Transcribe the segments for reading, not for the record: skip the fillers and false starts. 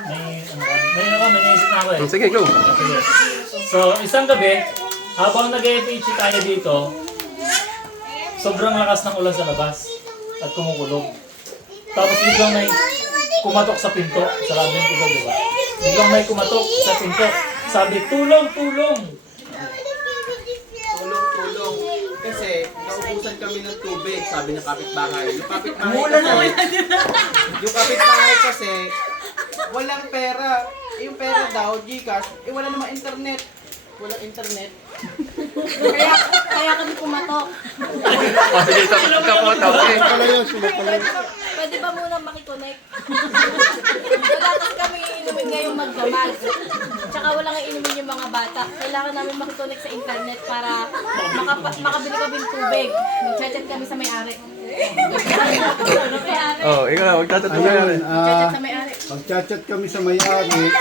may naisip na ako eh. Sige, go. Sige. So, isang gabi, habang nag-FHC tayo dito, sobrang lakas ng ulan sa labas at kumukulog. Tapos biglang may kumatok sa pinto, sarado yung pinto, di ba? Biglang may kumatok sa pinto. Sabi, tulong, tulong! Tulong. Kasi naubusan kami ng tubig, sabi ng kapitbahay. Yung kapitbahay kasi, walang pera. Yung pera daw, Gcash, wala namang internet. Walang internet. Kaya kami pumatok. Sige, ito po. Okay. Pwede ba muna makiconnect? Wala kasi kami iinumin ngayong magdamag. Tsaka wala nga inumin yung mga bata. Kailangan namin makiconnect sa internet para makabili kami ng tubig. Mag-chat kami sa may-ari. Oh, ikaw na, magtatat mo Ayun, yan. Chat sa may-ari. pagchat-chat kami sa may-ari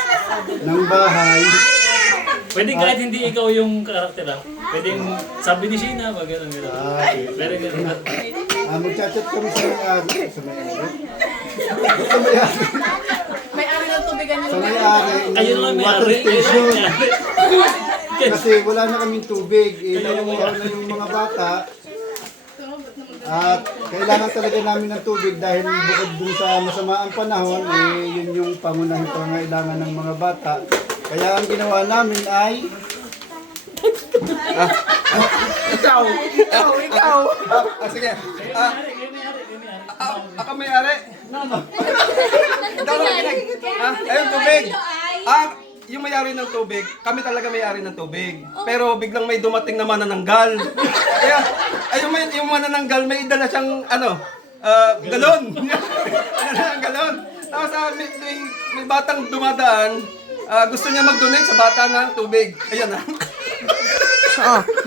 ng bahay. Pwede kahit hindi ikaw yung karakter lang. Pwede sabi ni Sheena, wag ganun. Pwede ganun. Magchat-chat kami sa may-ari. Sa may-ari? May-ari ng tubigan Sa yung may-ari Ayun lang ng may water ari. station. Kasi wala na kaming tubig. Nauuhaw na yung mga bata. At kailangan talaga namin ng tubig dahil bukod dun sa masamaang panahon, yun yung pangunahing pangailangan ng mga bata. Kaya ang ginawa namin ay... Ikaw! Sige. Ako may-ari. Ayun, tubig. Yung may-ari ng tubig, kami talaga may-ari ng tubig. Pero biglang may dumating na manananggal. Kaya, yung manananggal, may dala siyang, galon. Dala ng galon. Tapos may batang dumadaan, gusto niya mag-donate sa bata ng tubig. Ayan na.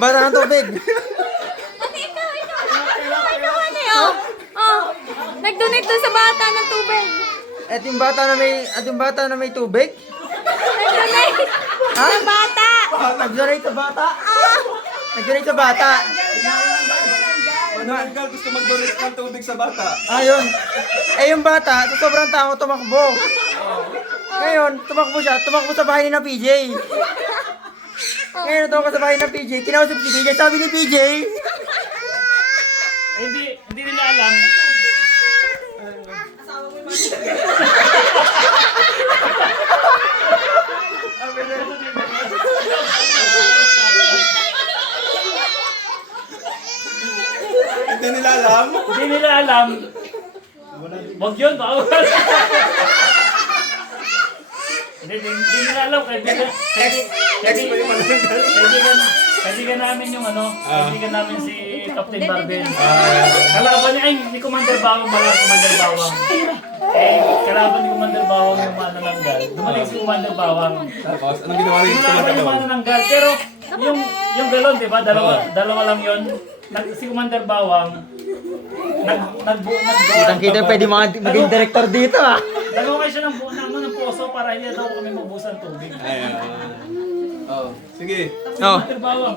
Bata ng tubig. Nag-donate doon sa bata ng tubig. At yung bata na may tubig? Nag-donate! Ha? Sa bata! Nag-donate sa bata? Nag-donate sa bata. Manananggal, gusto mag-donate ng tubig sa bata. Ayun. Yung bata, sa sobrang tao, tumakbo. Ngayon, tumakbo sa bahay ni na PJ. Ngayon, tumakbo sa bahay ng PJ. Kinausap si PJ, sabi ni PJ. Hindi nila alam. Hindi nila alam. Hindi nila alam. Wag yun, bawal. Hindi nila alam. Kaibigan namin yung kaibigan namin si Captain Barbel. Kalaban niya, ni Commander Bawang, Commander Bawang. Kalaban ni Commander Bawang yung manananggal. Dumating si Commander Bawang. Tapos, anong ginawa rin ito? Kalaban yung manananggal. Pero yung galon, di ba? Dalawa lang yun. Si Commander Bawang, Kitang-kita pwede maging director dito ah. Dalawa kayo siya ng poso para hindi daw kami mabusan tubig. Sige. Commander Bawang.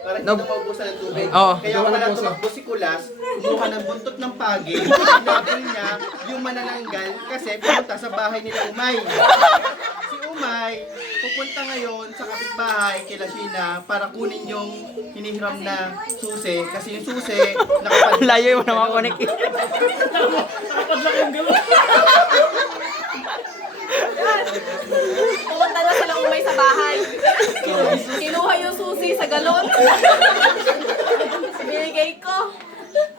Parang hindi na maubusan ng tubig. Oo. Kaya pala tumakbo si Kulas, kumuha ng buntot ng pagi, sinabol niya yung manananggal kasi pumunta sa bahay nila Umay. Si Umay, pupunta ngayon sa kapitbahay kila Sheena para kunin yung hinihiram na susi. Kasi yung susi, nakapadlock. Layo yung naman connect. Nakapadlock yung galon. Pumunta na sila Umay sa bahay. Kinuha yung susi sa galon. Binigay ko.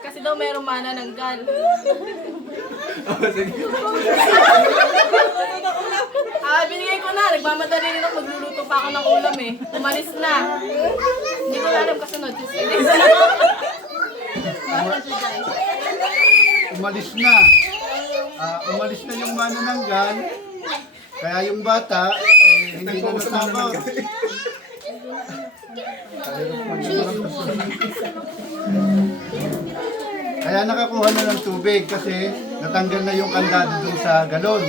Kasi daw mayroong manananggal. Binigay ko na. Nagmamadali rin ako. Magluluto pa ako ng ulam eh. Umalis na. Hindi ko na alam kasunod. Umalis na. Umalis na yung manananggal. Kaya yung bata, hindi na nasama. Kaya nakakuha na ng tubig kasi natanggal na yung kandado dun sa galon.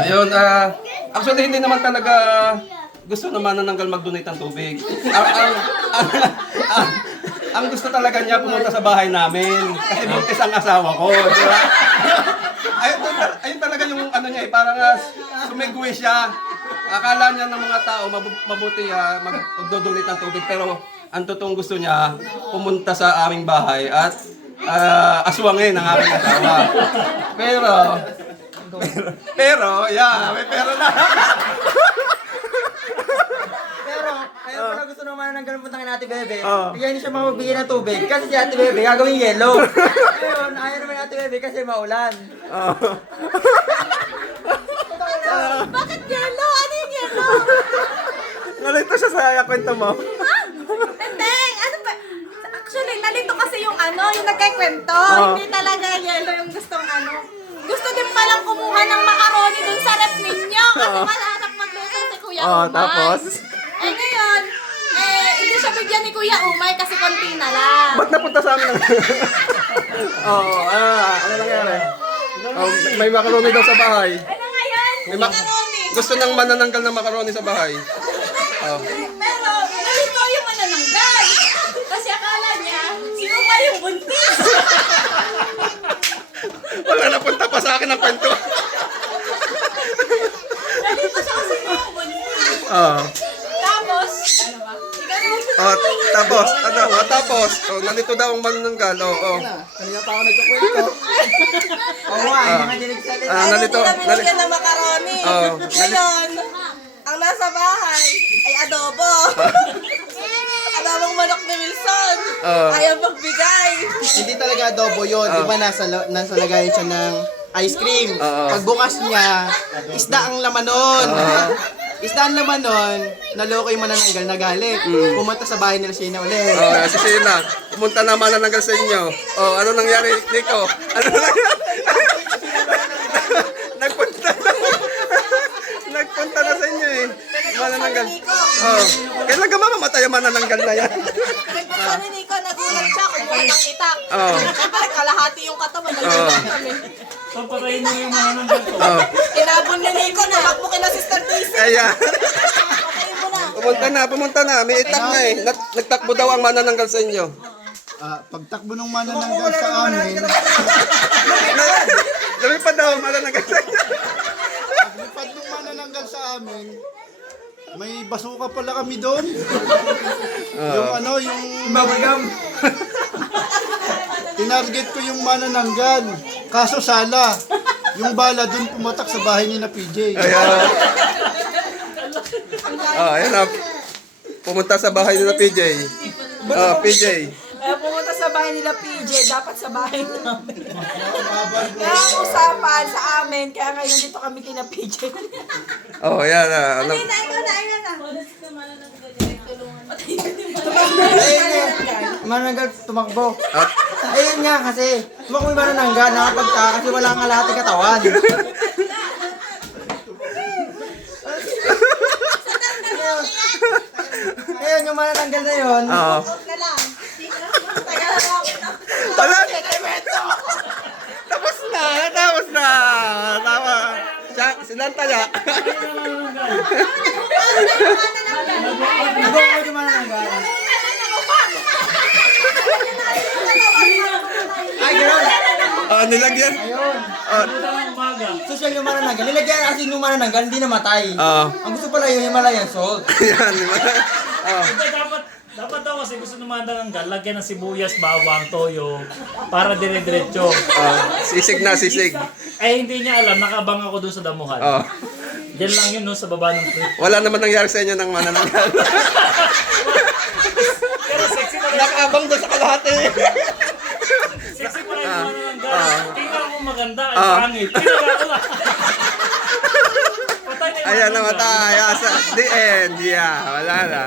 Ayun, actually hindi naman talaga gusto naman nananggal mag-donate ng tubig. Ang gusto talaga niya pumunta sa bahay namin kasi buntis ang asawa ko, di ba? Ayun talaga yung ano niya parang sumigwi siya. Akala niya ng mga tao mabuti magdodonate ng tubig pero ang totoong gusto niya pumunta sa aming bahay at aswangin ang aking asawa. Pero, may pera na. Pero, ayaw pala gusto naman ng ganun puntang Ate Bebe. Kaya hindi siya magbigay ng tubig. Kasi si Ate Bebe gagawin yellow. Ngayon, ayaw naman Ate Bebe kasi maulan. Bakit yellow? Ano yung yellow? Nalito siya sa kwento mo. Hindi! Ano ba? Actually, nalito kasi yung yung nagkikwento. Hindi talaga yellow yung gustong Gusto din palang kumuha ng macaroni dun sa rep ninyo. Kasi malarap magluto si Kuya Umay. Tapos? Ngayon, hindi siya bigyan ni Kuya Umay kasi konti na lang. Ba't napunta sa amin? Ano nangyari? May macaroni daw sa bahay. Ano nga yan? Macaroni. Gusto nang manananggal ng macaroni sa bahay. Pero, nalito yung manananggal. Kasi akala niya, si Umay yung buntis. Wala napunta pa sa akin ang kwento. Nalito siya kasi yung buntis. Tapos, ano ba? Tapos, nalito daw ang manananggal. Kanina pa ako nagkukwento. Oo nga, hindi ka dinig salita. Nalito. Binigyan ng macaroni. Ngayon, ang nasa bahay ay adobo. Adobong manok ni Wilson. Ayaw magbigay. Hindi talaga adobo yun. Di ba nasa lagayan siya ng ice cream. Pagbukas niya, isda ang laman nun. Isda ang laman nun, naloko yung manananggal na galit. Pumunta sa bahay nila Sheena ulit. Si Sheena, pumunta na manananggal sa inyo. Ano nangyari, Nico? Ano nangyari? Nagpunta na sa inyo eh. Manananggal. Kailan ka mamamatay ang manananggal na yan? Nagpunta ni Nico, nagulat siya, kumuha ng itak. Siyempre, kalahati yung katawan, nagpunta kami. So, patayin mo yung mga nanggal ko. Inabon ni Nico, tumakbo kina Sister Daisy. Ayan. Patayin mo na. Pumunta na. May itak na eh. Nagtakbo daw ang manananggal sa inyo. Pagtakbo ng manananggal sa amin, Lumipad daw ang manananggal sa inyo. paglipad ng manananggal sa amin, may basuka pala kami doon. Yung Babagam. tinarget ko yung manananggal. Kaso sala. Yung bala doon pumatak sa bahay ni na PJ. Ayan na. Pumunta sa bahay nila PJ. PJ. Kaya pumunta sa bahay nila PJ, dapat sa bahay namin. Kaya ang usapan sa amin, kaya ngayon dito kami kina PJ. Ayan na. Manananggal, tumakbo. Ayun nga kasi, tumakbo yung manananggal, nakapagka kasi wala nga lahat ng katawan. Ayun, yung manananggal na yun. Wala. Tapos na. Tama. Sinantaya. Nagawin yung manananggal. Ay, gano'n. Nilagyan. Ayun. Umaga. Social yung manananggal. Nilagyan kasi yung manananggal, hindi namatay. Ang gusto pala yun, yung Himalayan salt. Yan, di ba? Hindi, dapat daw kasi gusto naman nanggal, lagyan ng sibuyas, bawang, toyo, para dire-diretso. Sisig na, sisig. Ay, hindi niya alam, nakabang ako doon sa damuhan. Diyan lang yun, no, sa baba ng trip. Wala naman nangyari sa inyo ng manananggal. Pero sexy pa rin. Nakabang doon sa kalahati. Sexy pa rin yung manananggal. Tingnan mo maganda, ay pangit. Tingnan ko lang. Patay na yung Ayan na manananggal. matay. The end. Yeah, wala na.